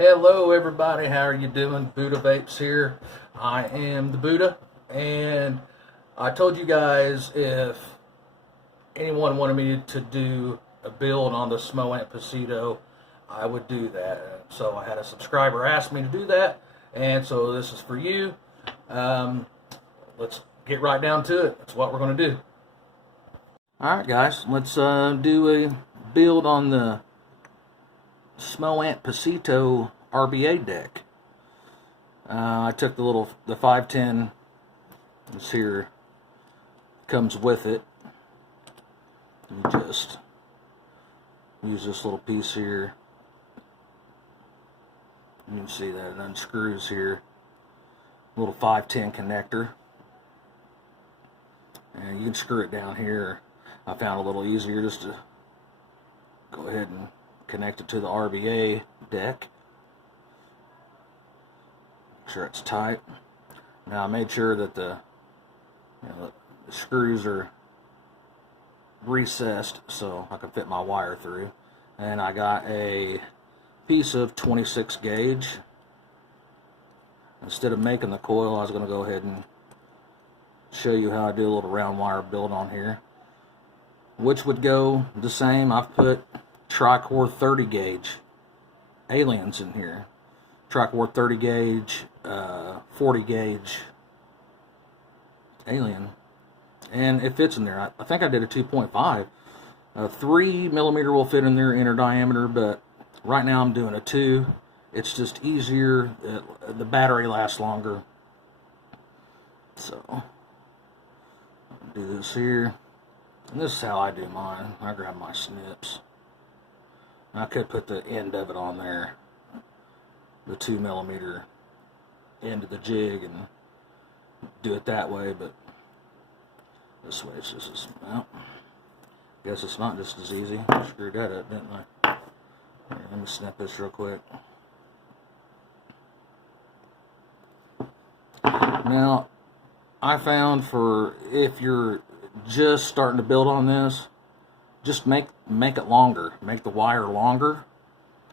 Hello everybody, how are you doing? Buddha Vapes here. I am the Buddha, and I told you guys if anyone wanted me to do a build on the Smo Pasito, I would do that. So I had a subscriber ask me to do that, and so this is for you. Let's get right down to it. That's what we're going to do. Alright guys, let's do a build on the Smo Pasito RBA deck. I took the 510. This here comes with it. You just use this little piece here. You can see that it unscrews here. Little 510 connector, and you can screw it down here. I found it a little easier just to go ahead and connect it to the RBA deck. Make sure it's tight. Now I made sure that the screws are recessed so I can fit my wire through. And I got a piece of 26 gauge. Instead of making the coil, I was going to go ahead and show you how I do a little round wire build on here, which would go the same. I've put tri-core 30 gauge aliens in here. Tri-core 30 gauge, 40 gauge alien, and it fits in there. I think I did a 2.5. 3 millimeter will fit in there, inner diameter, but right now I'm doing a 2. It's just easier. The battery lasts longer. So I'll do this here, and this is how I do mine. I grab my snips. I could put the end of it on there, the 2 millimeter end of the jig, and do it that way, but this way it's just, well, guess it's not just as easy. I screwed that up, didn't I? Here, let me snip this real quick. Now, I found for if you're just starting to build on this, just make it longer. Make the wire longer,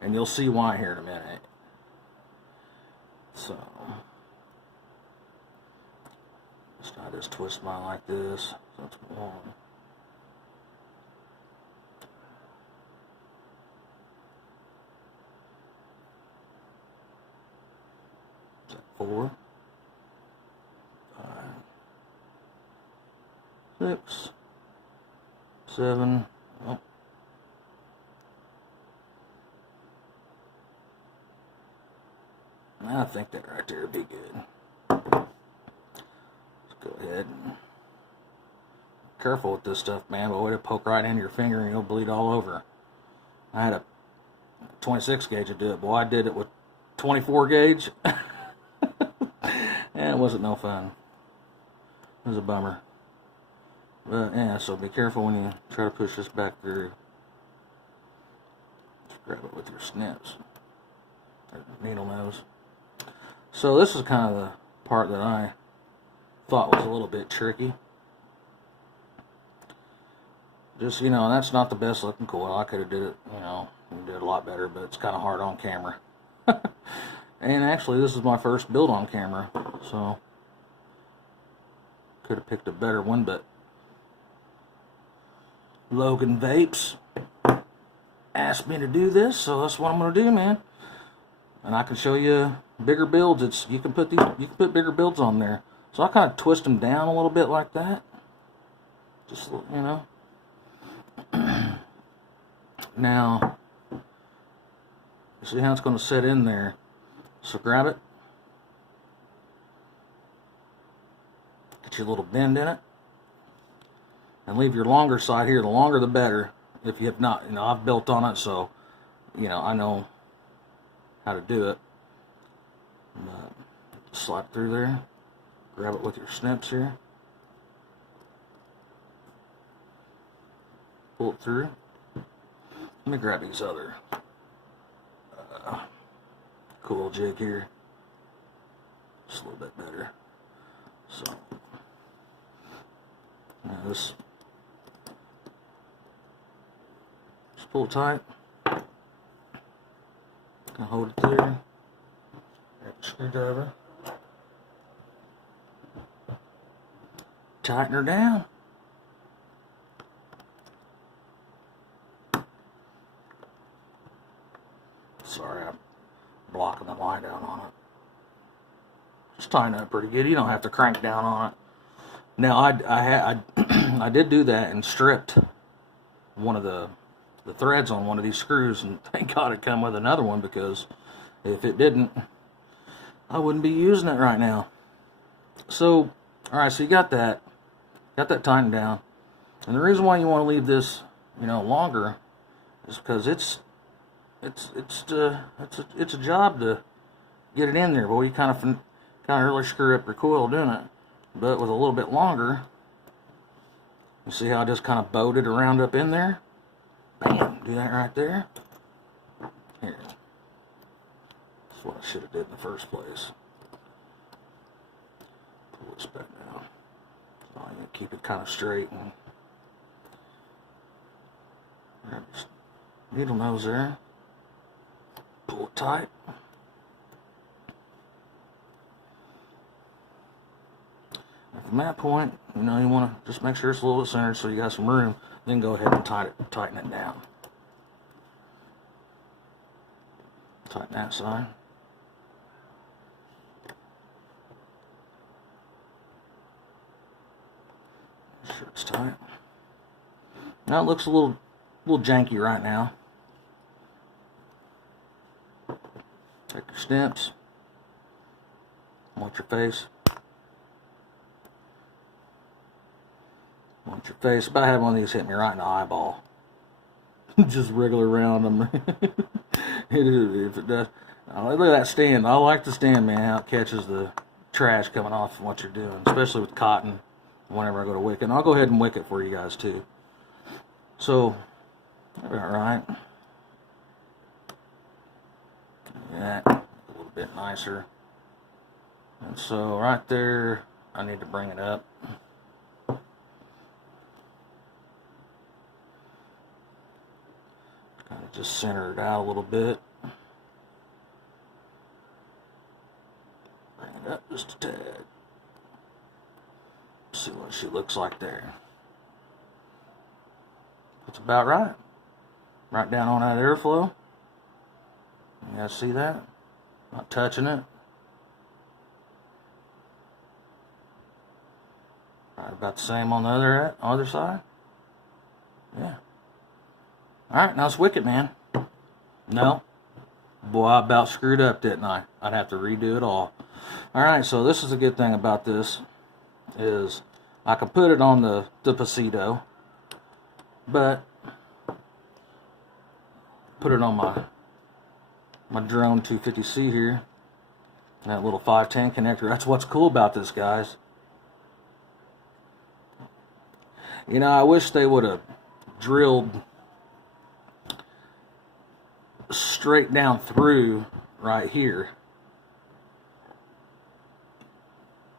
and you'll see why here in a minute. So, I just twist mine like this, so it's long. Is that 4, 5, 6, 7. Oh. I think that right there would be good. Let's go ahead and careful with this stuff, man. But it'll poke right into your finger and you'll bleed all over. I had a 26 gauge to do it. Boy, I did it with 24 gauge. And it wasn't no fun. It was a bummer. But yeah, so be careful when you try to push this back through. Just grab it with your snips, or needle nose. So this is kind of the part that I thought was a little bit tricky. Just, that's not the best looking coil. I could have did it, did it a lot better, but it's kind of hard on camera. And actually, this is my first build on camera, so could have picked a better one, but Logan Vapes asked me to do this, so that's what I'm going to do, man. And I can show you bigger builds. You can put bigger builds on there. So I kind of twist them down a little bit like that. Just, Now, you see how it's going to set in there. So grab it. Get your little bend in it. And leave your longer side here. The longer the better. If you have not, I've built on it, so, I know how to do it. But slide through there. Grab it with your snips here. Pull it through. Let me grab these other cool jig here. Just a little bit better. So, now this, just pull it tight. Kind of hold it there. Grab the screwdriver. Tighten her down. Sorry, I'm blocking the line down on it. Just tighten it up pretty good. You don't have to crank down on it. Now, I did do that and stripped one of the threads on one of these screws, and thank God it come with another one, because if it didn't, I wouldn't be using it right now. So, alright, so you got that tightened down. And the reason why you want to leave this, longer is because it's a job to get it in there. Boy, you kind of really screw up your coil doing it. But with a little bit longer, you see how I just kind of bowed it around up in there? Bam, do that right there. Here. That's what I should have did in the first place. Pull this back down. So I'm going to keep it kind of straight. And grab this needle nose there. Pull it tight. From that point, you want to just make sure it's a little bit centered so you got some room. Then go ahead and tighten it down. Tighten that side. Make sure it's tight. Now it looks a little janky right now. Take your snips. Watch your face. Watch your face. About had one of these hit me right in the eyeball. Just wriggle around them. If it does. Oh, look at that stand. I like the stand, man. How it catches the trash coming off from what you're doing, especially with cotton. Whenever I go to wick it, and I'll go ahead and wick it for you guys too. So, all right. Yeah, a little bit nicer. And so right there, I need to bring it up. Kind of just center it out a little bit. Bring it up just a tad. See what she looks like there. That's about right. Right down on that airflow. You guys see that? Not touching it. Right, about the same on the other side. Yeah. Alright, now let's wick it, man. No. Boy, I about screwed up, didn't I? I'd have to redo it all. Alright, so this is a good thing about this, is I can put it on the Pasito, but put it on my drone 250C here, that little 510 connector. That's what's cool about this, guys. I wish they would have drilled straight down through right here,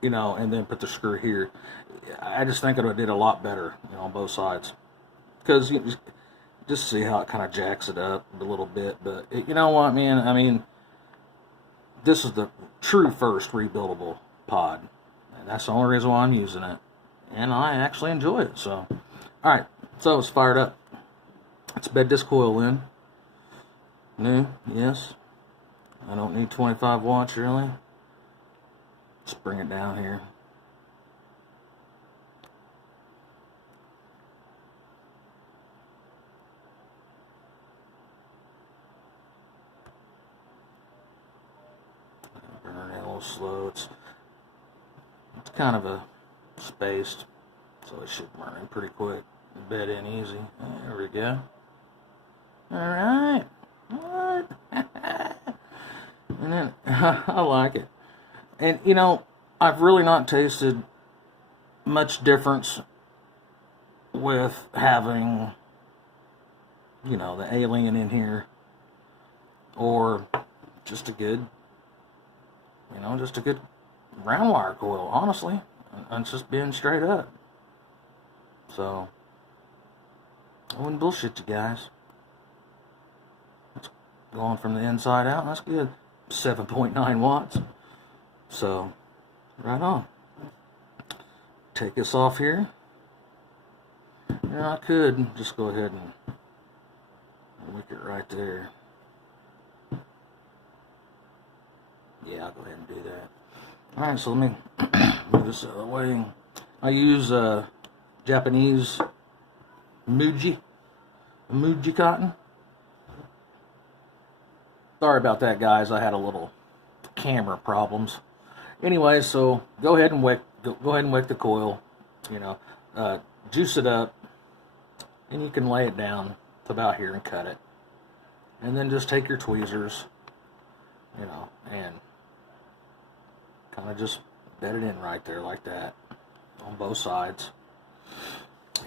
and then put the screw here. I just think it would have did a lot better, on both sides, because just see how it kind of jacks it up a little bit. But you know what, man? I mean, this is the true first rebuildable pod, and that's the only reason why I'm using it, and I actually enjoy it. So, all right, so it's fired up. Let's bed this coil in. New, yes. I don't need 25 watts really. Let's bring it down here. Burning a little slow. It's kind of a spaced, so it should burn in pretty quick. Bed in easy. There we go. All right. What? And then I like it. And I've really not tasted much difference with having the Alien in here, or just a good round wire coil, honestly. And just being straight up. So I wouldn't bullshit you guys. going from the inside out. That's good. 7.9 watts. So, right on. Take this off here. Now I could just go ahead and wick it right there. Yeah, I'll go ahead and do that. Alright, so let me move this out of the way. I use Japanese Muji cotton. Sorry about that, guys. I had a little camera problems. Anyway, so go ahead and wick the coil. You know, juice it up, and you can lay it down to about here and cut it. And then just take your tweezers, you know, and kind of just bed it in right there like that on both sides.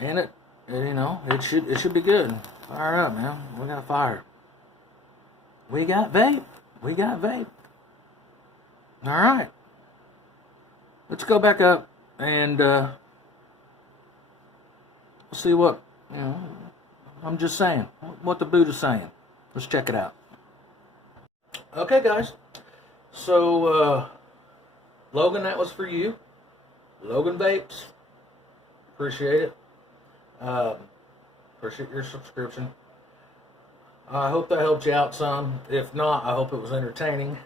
And you know, it should be good. Fire up, man. We got fire. We got vape. We got vape. All right. Let's go back up and see what, you know, I'm just saying, what the Buddha's saying. Let's check it out. Okay, guys. So, Logan, that was for you. Logan Vapes. Appreciate it. Appreciate your subscription. I hope that helped you out some. If not, I hope it was entertaining.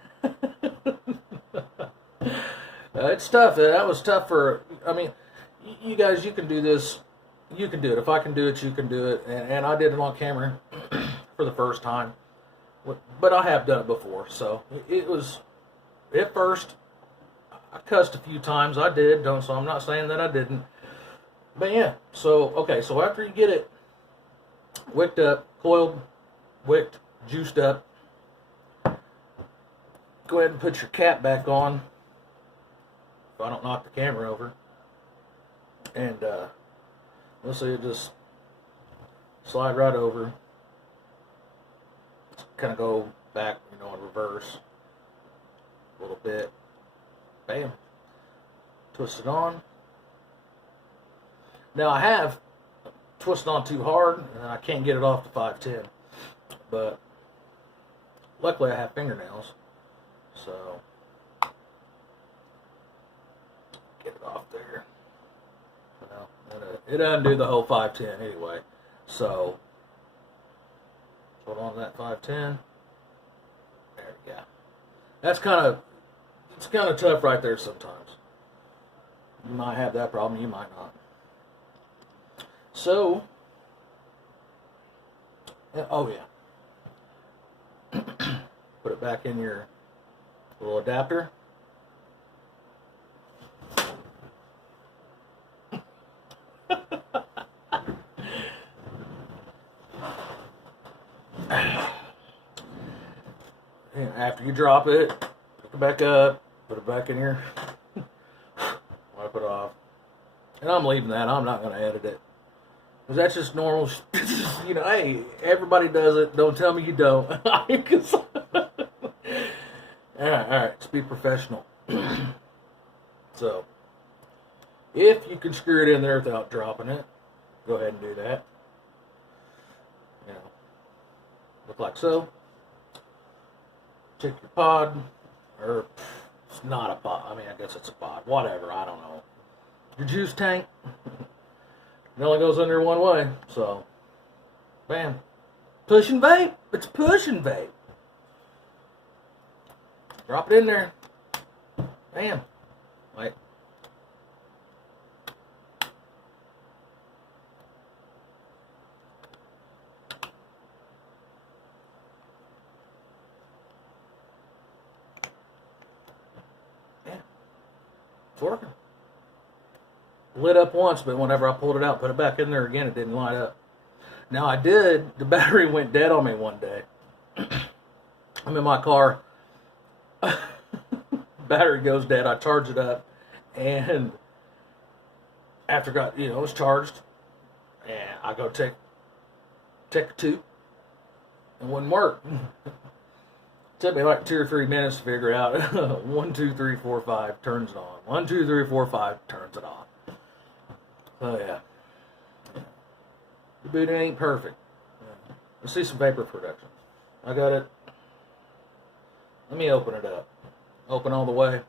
It's tough. That was tough for, I mean, you guys, you can do this. You can do it. If I can do it, you can do it. And I did it on camera for the first time. But I have done it before. So it was, at first, I cussed a few times. I did, so I'm not saying that I didn't. But yeah, so, okay, so after you get it wicked up, coiled, wicked, juiced up, go ahead and put your cap back on, if I don't knock the camera over, and let's say it just slide right over, kind of go back, you know, in reverse a little bit, bam, twist it on. Now I have twisted on too hard, and I can't get it off to 510. But luckily I have fingernails, so get it off there. Well, it undo the whole 510 anyway. So hold on to that 510. There we go. It's kind of tough right there sometimes. You might have that problem, you might not. So, oh yeah, put it back in your little adapter. And after you drop it, pick it back up, put it back in here, wipe it off. And I'm leaving that. I'm not going to edit it. Because that's just normal. You know, hey, everybody does it. Don't tell me you don't. Alright, let's be professional. So, if you can screw it in there without dropping it, go ahead and do that. You know, look like so. Check your pod, or it's not a pod. I mean, I guess it's a pod. Whatever, I don't know. Your juice tank. It only goes in there one way, so bam. Push and vape. It's push and vape. Drop it in there. Bam. Wait. Yeah. It's working. Lit up once, but whenever I pulled it out, put it back in there again, it didn't light up. Now the battery went dead on me one day. I'm in my car, battery goes dead, I charge it up, and after it was charged, and I go take a toot, it wouldn't work. It took me like 2 or 3 minutes to figure out, 1, 2, 3, 4, 5, turns it on. 1, 2, 3, 4, 5, turns it on. Oh yeah. The boot ain't perfect. Let's see some vapor production. I got it Let me open it up. Open all the way.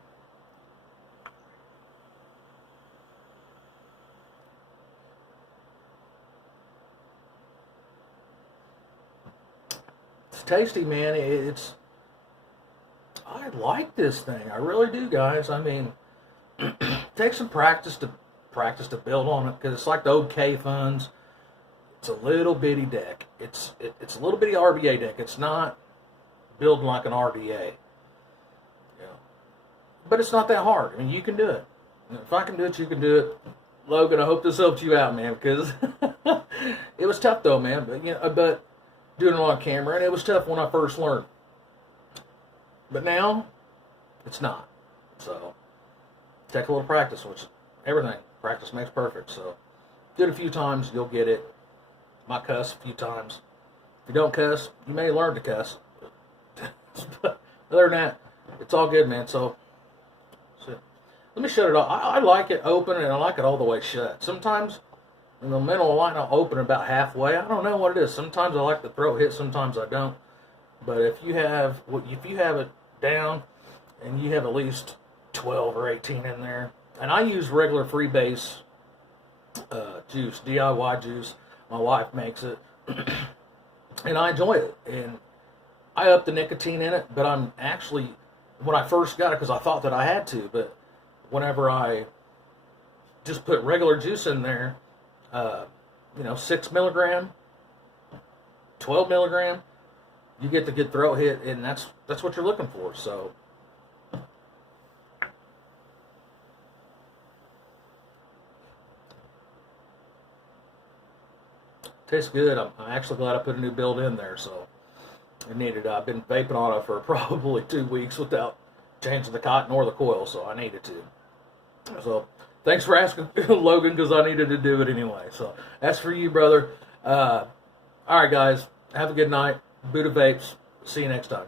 It's tasty, man. I like this thing. I really do, guys. I mean, take some practice to build on it, because it's like the old K funds. It's a little bitty deck. It's a little bitty RBA deck. It's not building like an RBA. But it's not that hard. I mean, you can do it. If I can do it, you can do it. Logan, I hope this helps you out, man, because it was tough though, man. But doing it on camera, and it was tough when I first learned. But now, it's not. So, take a little practice, which everything. Practice makes perfect. So, do it a few times, you'll get it. Might cuss a few times. If you don't cuss, you may learn to cuss. But other than that, it's all good, man. So, let me shut it off. I like it open, and I like it all the way shut. Sometimes in the middle, I like to open about halfway. I don't know what it is. Sometimes I like the throat hit. Sometimes I don't. But if you have it down, and you have at least 12 or 18 in there, and I use regular freebase juice, DIY juice. My wife makes it, and I enjoy it. And I up the nicotine in it, but I'm actually, when I first got it, because I thought that I had to, but whenever I just put regular juice in there, 6 milligram, 12 milligram, you get the good throat hit, and that's what you're looking for. So, tastes good. I'm actually glad I put a new build in there. So, I needed. I've been vaping on it for probably 2 weeks without changing the cotton or the coil, so I needed to. So, thanks for asking, Logan, because I needed to do it anyway. So, that's for you, brother. All right, guys. Have a good night. Buddha Vapes. See you next time.